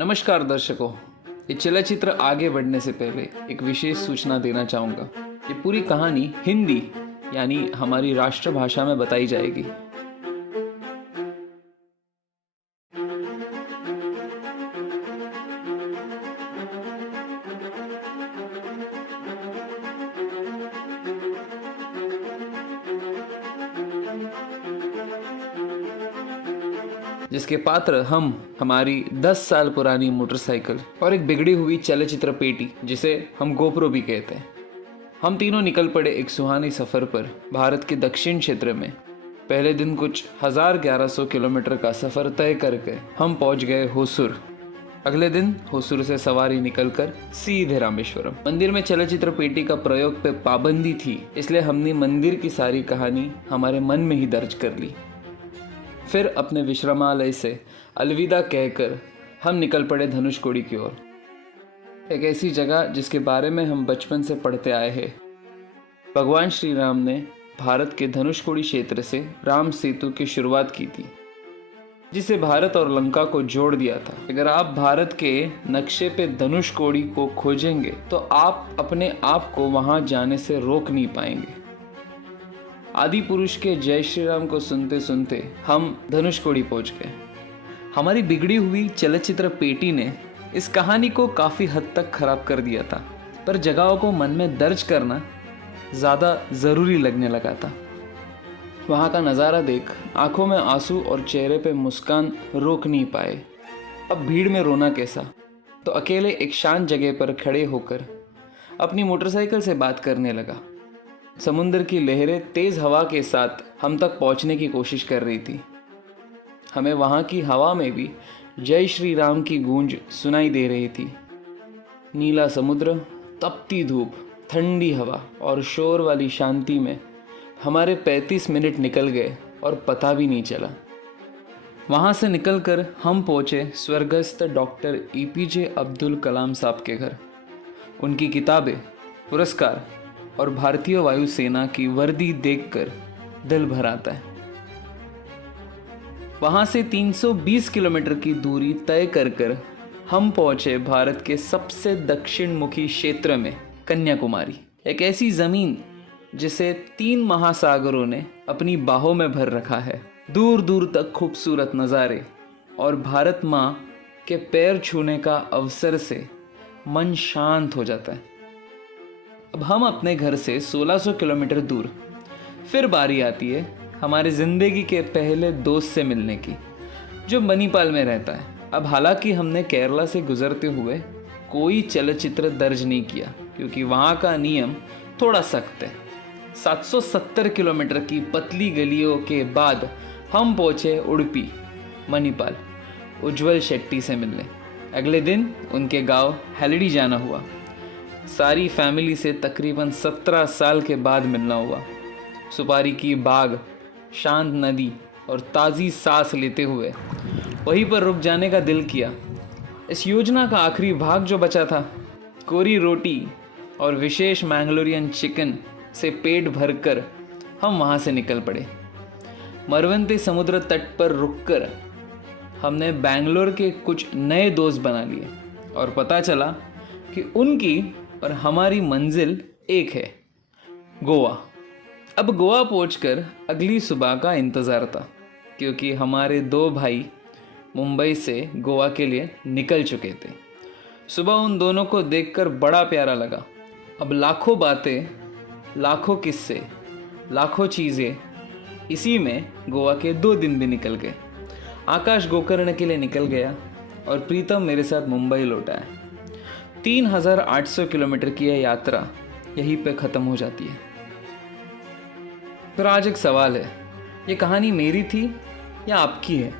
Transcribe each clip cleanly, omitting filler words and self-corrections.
नमस्कार दर्शकों, ये चलचित्र आगे बढ़ने से पहले एक विशेष सूचना देना चाहूँगा। ये पूरी कहानी हिंदी यानी हमारी राष्ट्रभाषा में बताई जाएगी। जिसके पात्र हम हमारी 10 साल पुरानी मोटरसाइकिल और एक बिगड़ी हुई चलचित्र पेटी जिसे हम गोप्रो भी कहते हैं, हम तीनों निकल पड़े एक सुहानी सफ़र पर भारत के दक्षिण क्षेत्र में। पहले दिन कुछ 1100 किलोमीटर का सफ़र तय करके हम पहुंच गए होसुर। अगले दिन होसुर से सवारी निकलकर सीधे रामेश्वरम। मंदिर में चलचित्र पेटी का प्रयोग पे पाबंदी थी, इसलिए हमने मंदिर की सारी कहानी हमारे मन में ही दर्ज कर ली। फिर अपने विश्रामालय से अलविदा कहकर हम निकल पड़े धनुषकोडी की ओर, एक ऐसी जगह जिसके बारे में हम बचपन से पढ़ते आए हैं। भगवान श्री राम ने भारत के धनुषकोडी क्षेत्र से राम सेतु की शुरुआत की थी, जिसे भारत और लंका को जोड़ दिया था। अगर आप भारत के नक्शे पे धनुषकोडी को खोजेंगे तो आप अपने आप को वहां जाने से रोक नहीं पाएंगे। आदि पुरुष के जय श्री राम को सुनते सुनते हम धनुषकोडी पहुंच गए। हमारी बिगड़ी हुई चलचित्र पेटी ने इस कहानी को काफ़ी हद तक खराब कर दिया था, पर जगहों को मन में दर्ज करना ज़्यादा ज़रूरी लगने लगा था। वहाँ का नज़ारा देख आंखों में आंसू और चेहरे पे मुस्कान रोक नहीं पाए। अब भीड़ में रोना कैसा, तो अकेले एक शांत जगह पर खड़े होकर अपनी मोटरसाइकिल से बात करने लगा। समुद्र की लहरें तेज हवा के साथ हम तक पहुंचने की कोशिश कर रही थी। हमें वहां की हवा में भी जय श्री राम की गूंज सुनाई दे रही थी। नीला समुद्र, तपती धूप, ठंडी हवा और शोर वाली शांति में हमारे 35 मिनट निकल गए और पता भी नहीं चला। वहां से निकलकर हम पहुंचे स्वर्गस्थ डॉक्टर APJ अब्दुल कलाम साहब के घर। उनकी किताबें, पुरस्कार और भारतीय वायुसेना की वर्दी देखकर दिल भर आता है। वहां से 320 किलोमीटर की दूरी तय कर हम पहुंचे भारत के सबसे दक्षिण मुखी क्षेत्र में, कन्याकुमारी। एक ऐसी जमीन जिसे 3 महासागरों ने अपनी बाहों में भर रखा है। दूर दूर तक खूबसूरत नज़ारे और भारत माँ के पैर छूने का अवसर से मन शांत हो जाता है। अब हम अपने घर से 1600 किलोमीटर दूर। फिर बारी आती है हमारे ज़िंदगी के पहले दोस्त से मिलने की, जो मणिपाल में रहता है। अब हालांकि हमने केरला से गुजरते हुए कोई चलचित्र दर्ज नहीं किया, क्योंकि वहाँ का नियम थोड़ा सख्त है। 770 किलोमीटर की पतली गलियों के बाद हम पहुँचे उडुपी, मणिपाल, उज्ज्वल शेट्टी से मिलने। अगले दिन उनके गांव हेलडी जाना हुआ। सारी फैमिली से तकरीबन 17 साल के बाद मिलना हुआ। सुपारी की बाग, शांत नदी और ताज़ी सांस लेते हुए वहीं पर रुक जाने का दिल किया। इस योजना का आखिरी भाग जो बचा था, कोरी रोटी और विशेष मैंगलोरियन चिकन से पेट भरकर हम वहाँ से निकल पड़े। मरवंते समुद्र तट पर रुककर हमने बेंगलोर के कुछ नए दोस्त बना लिए और पता चला कि उनकी और हमारी मंजिल एक है, गोवा। अब गोवा पहुंचकर अगली सुबह का इंतज़ार था, क्योंकि हमारे 2 भाई मुंबई से गोवा के लिए निकल चुके थे। सुबह उन दोनों को देखकर बड़ा प्यारा लगा। अब लाखों बातें, लाखों किस्से, लाखों चीज़ें, इसी में गोवा के 2 दिन भी निकल गए। आकाश गोकर्ण के लिए निकल गया और प्रीतम मेरे साथ मुंबई लौटा है। 3800 किलोमीटर की यह यात्रा यहीं पे ख़त्म हो जाती है। फिर आज एक सवाल है, ये कहानी मेरी थी या आपकी है?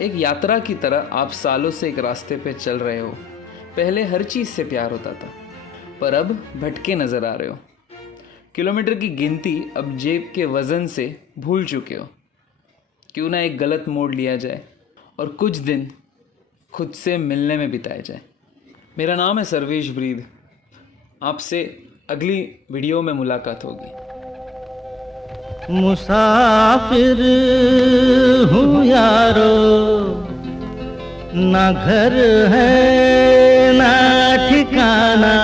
एक यात्रा की तरह आप सालों से एक रास्ते पे चल रहे हो। पहले हर चीज़ से प्यार होता था, पर अब भटके नज़र आ रहे हो। किलोमीटर की गिनती अब जेब के वज़न से भूल चुके हो। क्यों ना एक गलत मोड़ लिया जाए और कुछ दिन खुद से मिलने में बिताया जाए। मेरा नाम है सर्वेश ब्रीद। आपसे अगली वीडियो में मुलाकात होगी। मुसाफिर हूँ यारो, ना घर है ना ठिकाना,